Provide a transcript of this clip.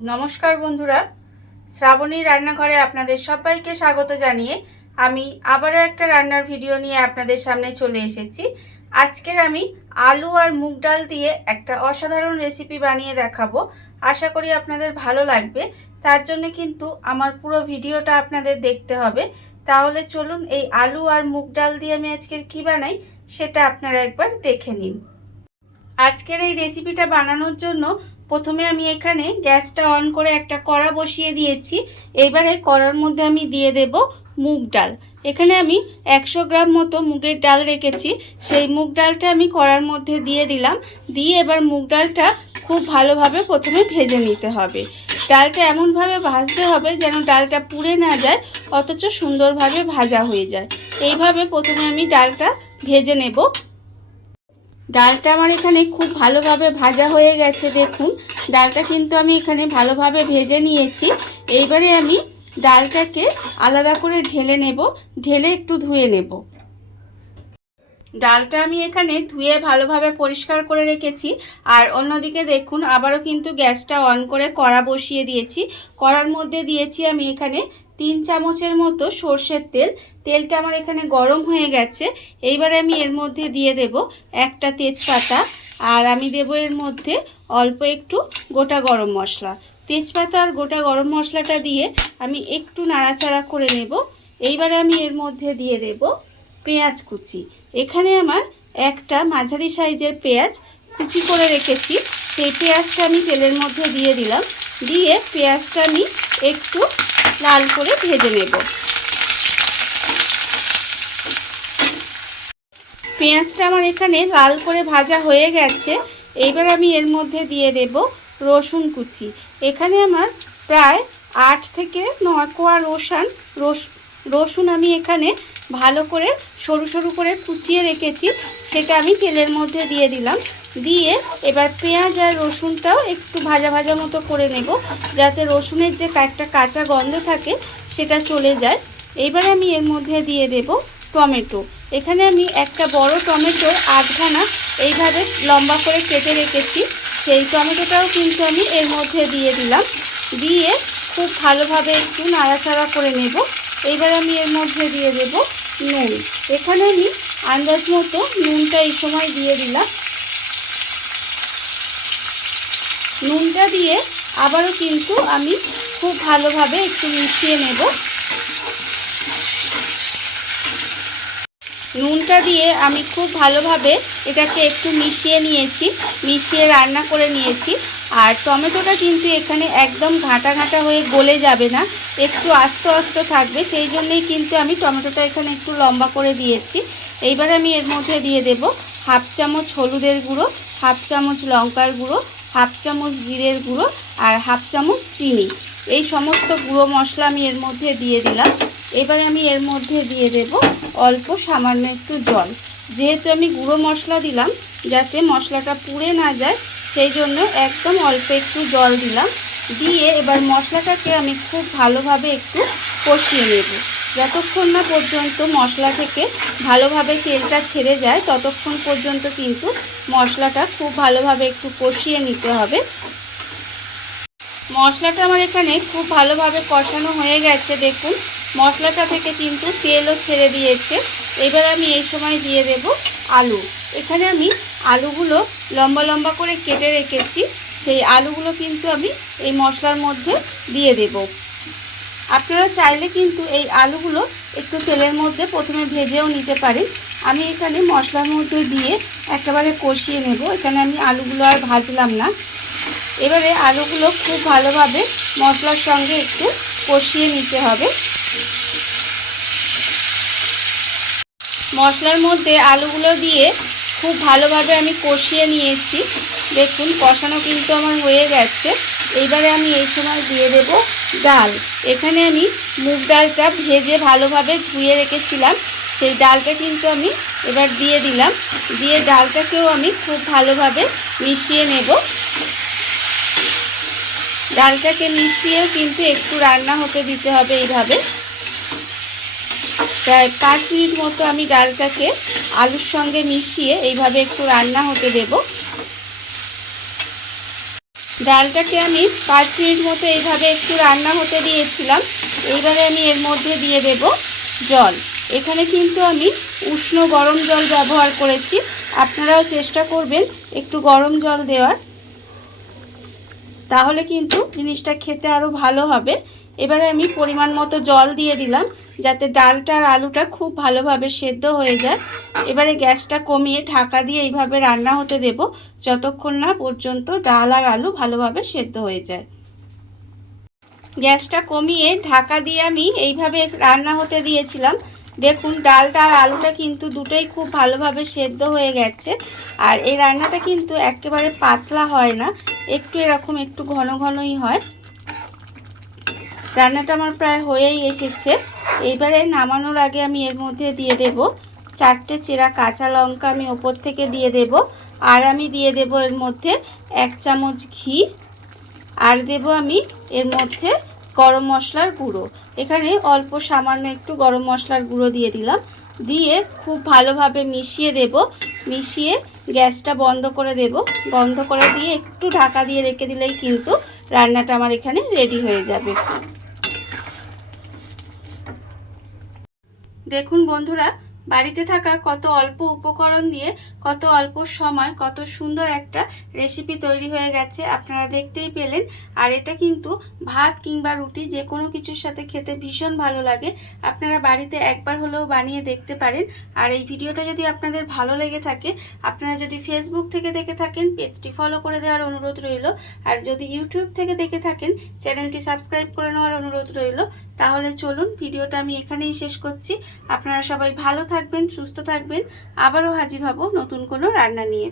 নমস্কার বন্ধুরা, শ্রাবণী রান্নাঘরে আপনাদের সবাইকে স্বাগত জানিয়ে আমি আবারও একটা রান্নার ভিডিও নিয়ে আপনাদের সামনে চলে এসেছি। আজকের আমি আলু আর মুগ ডাল দিয়ে একটা অসাধারণ রেসিপি বানিয়ে দেখাবো। আশা করি আপনাদের ভালো লাগবে। তার জন্য কিন্তু আমার পুরো ভিডিওটা আপনাদের দেখতে হবে। তাহলে চলুন এই আলু আর মুগ ডাল দিয়ে আমি আজকের কী বানাই সেটা আপনারা একবার দেখে নিন। আজকের এই রেসিপিটা বানানোর জন্য প্রথমে আমি এখানে গ্যাসটা অন করে একটা কড়া বসিয়ে দিয়েছি। এবারে কড়ার মধ্যে আমি দিয়ে দেব মুগ ডাল। এখানে আমি 100 গ্রাম মতো মুগের ডাল রেখেছি। সেই মুগ ডালটা আমি কড়ার মধ্যে দিয়ে দিলাম। দিয়ে এবার মুগ ডালটা খুব ভালোভাবে প্রথমে ভেজে নিতে হবে। ডালটা এমনভাবে ভাজতে হবে যেন ডালটা পুড়ে না যায়, অথচ সুন্দরভাবে ভাজা হয়ে যায়। এইভাবে প্রথমে আমি ডালটা ভেজে নেব। ডালটা আমার এখানে খুব ভালোভাবে ভাজা হয়ে গেছে। দেখুন, ডালটা কিন্তু আমি এখানে ভালোভাবে ভেজে নিয়েছি। এইবারে আমি ডালটাকে আলাদা করে ঢেলে নেব, ঢেলে একটু ধুয়ে নেব। ডালটা আমি এখানে ধুয়ে ভালোভাবে পরিষ্কার করে রেখেছি। আর অন্যদিকে দেখুন, আবারও কিন্তু গ্যাসটা অন করে কড়া বসিয়ে দিয়েছি। কড়ার মধ্যে দিয়েছি আমি এখানে 3 চামচের মতো সর্ষের তেল। তেলটা আমার এখানে গরম হয়ে গেছে। এইবারে আমি এর মধ্যে দিয়ে দেব একটা তেজপাতা, আর আমি দেব এর মধ্যে অল্প একটু গোটা গরম মশলা। তেজপাতা আর গোটা গরম মশলাটা দিয়ে আমি একটু নাড়াচাড়া করে নেব। এইবারে আমি এর মধ্যে দিয়ে দেব পেঁয়াজ কুচি। এখানে আমার একটা মাঝারি সাইজের পেঁয়াজ কুচি করে রেখেছি। সেই পেঁয়াজটা আমি তেলের মধ্যে দিয়ে দিলাম। দিয়ে পেঁয়াজটা আমি একটু লাল করে ভেজে নেব। পেঁয়াজটা আমার এখানে লাল করে ভাজা হয়ে গেছে। এইবার আমি এর মধ্যে দিয়ে দেব রসুন কুচি। এখানে আমার প্রায় 8 থেকে 9 কোয়া রসুন আমি এখানে ভালো করে সরু সরু করে কুচিয়ে রেখেছি। সেটা আমি তেলের মধ্যে দিয়ে দিলাম। দিয়ে এবার পেঁয়াজ আর রসুনটাও একটু ভাজা ভাজা মতো করে নেব, যাতে রসুনের যে একটা কাঁচা গন্ধ থাকে সেটা চলে যায়। এইবার আমি এর মধ্যে দিয়ে দেব টমেটো। এখানে আমি একটা বড় টমেটোর আধখানা এইভাবে লম্বা করে কেটে রেখেছি। সেই টমেটোটাও কিন্তু আমি এর মধ্যে দিয়ে দিলাম। দিয়ে খুব ভালোভাবে একটু নাড়াচাড়া করে নেব। এইবার আমি এর মধ্যে দিয়ে দেব নুন। এখানে আমি আন্দাজ মতো নুনটা এই সময় দিয়ে দিলাম। নুনটা দিয়ে আবারও কিন্তু আমি খুব ভালোভাবে একটু মিশিয়ে নেব। নুনটা দিয়ে আমি খুব ভালোভাবে এটাকে একটু মিশিয়ে নিয়েছি, মিশিয়ে রান্না করে নিয়েছি। আর টমেটোটা কিন্তু এখানে একদম ঘাঁটা ঘাঁটা হয়ে গলে যাবে না, একটু আস্তে আস্তে থাকবে। সেই জন্যই কিন্তু আমি টমেটোটা এখানে একটু লম্বা করে দিয়েছি। এইবার আমি এর মধ্যে দিয়ে দেব হাফ চামচ হলুদের গুঁড়ো, হাফ চামচ লঙ্কার গুঁড়ো, হাফ চামচ জিরের গুঁড়ো, আর হাফ চামচ চিনি। এই সমস্ত গুঁড়ো মশলা আমি এর মধ্যে দিয়ে দিলাম। এবারে আমি এর মধ্যে দিয়ে দেব অল্প সামান্য একটু জল। যেহেতু আমি গুঁড়ো মশলা দিলাম, যাতে মশলাটা পুড়ে না যায়, সেই জন্য একদম অল্প একটু জল দিলাম। দিয়ে এবার মশলাটাকে আমি খুব ভালোভাবে একটু কষিয়ে নেব। যতক্ষণ না পর্যন্ত মশলা থেকে ভালোভাবে তেলটা ছেড়ে যায়, ততক্ষণ পর্যন্ত কিন্তু মশলাটা খুব ভালোভাবে একটু কষিয়ে নিতে হবে। মশলাটা আমার এখানে খুব ভালোভাবে কষানো হয়ে গেছে। দেখুন, মশলাটা থেকে কিন্তু তেলও ছেড়ে দিয়েছে। এবার আমি এই সময় দিয়ে দেব আলু। এখানে আমি আলুগুলো লম্বা লম্বা করে কেটে রেখেছি। সেই আলুগুলো কিন্তু আমি এই মশলার মধ্যে দিয়ে দেব। আপনারা চাইলে কিন্তু এই আলুগুলো একটু তেলের মধ্যে প্রথমে ভেজেও নিতে পারেন। আমি এখানে মশলার মধ্যে দিয়ে একেবারে কষিয়ে নেব। এখানে আমি আলুগুলো আর ভাজলাম না। এবারে আলুগুলো খুব ভালোভাবে মশলার সঙ্গে একটু কষিয়ে নিতে হবে। মশলার মধ্যে আলুগুলো দিয়ে খুব ভালোভাবে আমি কষিয়ে নিয়েছি। দেখুন, কষানো কিন্তু আমার হয়ে গেছে। এইবারে আমি এই সময় দিয়ে দেব ডাল। এখানে আমি মুগ ডালটা ভেজে ভালোভাবে ধুয়ে রেখেছিলাম। সেই ডালটা কিন্তু আমি এবার দিয়ে দিলাম। দিয়ে ডালটাকেও আমি খুব ভালোভাবে মিশিয়ে নেব। ডালটাকে মিশিয়েও কিন্তু একটু রান্না হতে দিতে হবে। এইভাবে প্রায় 5 মিনিট মতো আমি ডালটাকে আলুর সঙ্গে মিশিয়ে এইভাবে একটু রান্না হতে দেব। ডালটাকে আমি 5 মিনিট মতো এইভাবে একটু রান্না হতে দিয়েছিলাম। এইবারে আমি এর মধ্যে দিয়ে দেব জল। এখানে কিন্তু আমি উষ্ণ গরম জল ব্যবহার করেছি, আপনারাও চেষ্টা করবেন একটু গরম জল দেওয়ার, তাহলে কিন্তু জিনিসটা খেতে আরও ভালো হবে। এবারে আমি পরিমাণ মতো জল দিয়ে দিলাম যাতে ডালটা আর আলুটা খুব ভালোভাবে সেদ্ধ হয়ে যায়। এবারে গ্যাসটা কমিয়ে ঢাকা দিয়ে এইভাবে রান্না হতে দেব যতক্ষণ না পর্যন্ত ডাল আর আলু ভালোভাবে সেদ্ধ হয়ে যায়। গ্যাসটা কমিয়ে ঢাকা দিয়ে আমি এইভাবে রান্না হতে দিয়েছিলাম। দেখুন ডালটা আর আলুটা কিন্তু দুটোই খুব ভালোভাবে সেদ্ধ হয়ে গেছে। আর এই রান্নাটা কিন্তু একেবারে পাতলা হয় না, একটু এরকম একটু ঘন ঘনই হয়। রান্নাটা আমার প্রায় হয়েই এসেছে। এইবারে নামানোর আগে আমি এর মধ্যে দিয়ে দেব 4টে চেরা কাঁচা লঙ্কা, আমি ওপর থেকে দিয়ে দেব। আর আমি দিয়ে দেব এর মধ্যে 1 চামচ ঘি, আর দেব আমি এর মধ্যে গরম মশলার গুঁড়ো। এখানে অল্প সামান্য একটু গরম মশলার গুঁড়ো দিয়ে দিলাম। দিয়ে খুব ভালোভাবে মিশিয়ে দেব। মিশিয়ে গ্যাসটা বন্ধ করে দেব। বন্ধ করে দিয়ে একটু ঢাকা দিয়ে রেখে দিলেই কিন্তু রান্নাটা আমার এখানে রেডি হয়ে যাবে। দেখুন বন্ধুরা, বাড়িতে থাকা কত অল্প উপকরণ দিয়ে কত অল্প সময় কত সুন্দর একটা রেসিপি তৈরি হয়ে গেছে, আপনারা দেখতেই পেলেন। আর এটা কিন্তু ভাত কিংবা রুটি যে কোনো কিছুর সাথে খেতে ভীষণ ভালো লাগে। আপনারা বাড়িতে একবার হলেও বানিয়ে দেখতে পারেন। আর এই ভিডিওটা যদি আপনাদের ভালো লেগে থাকে, আপনারা যদি ফেসবুক থেকে দেখে থাকেন পেজটি ফলো করে দেওয়ার অনুরোধ রইল। আর যদি ইউটিউব থেকে দেখে থাকেন চ্যানেলটি সাবস্ক্রাইব করে নেওয়ার অনুরোধ রইল। তাহলে চলুন ভিডিওটা আমি এখানেই শেষ করছি। আপনারা সবাই ভালো থাকবেন, সুস্থ থাকবেন। আবারও হাজির হব নতুন কোনো রান্না নিয়ে।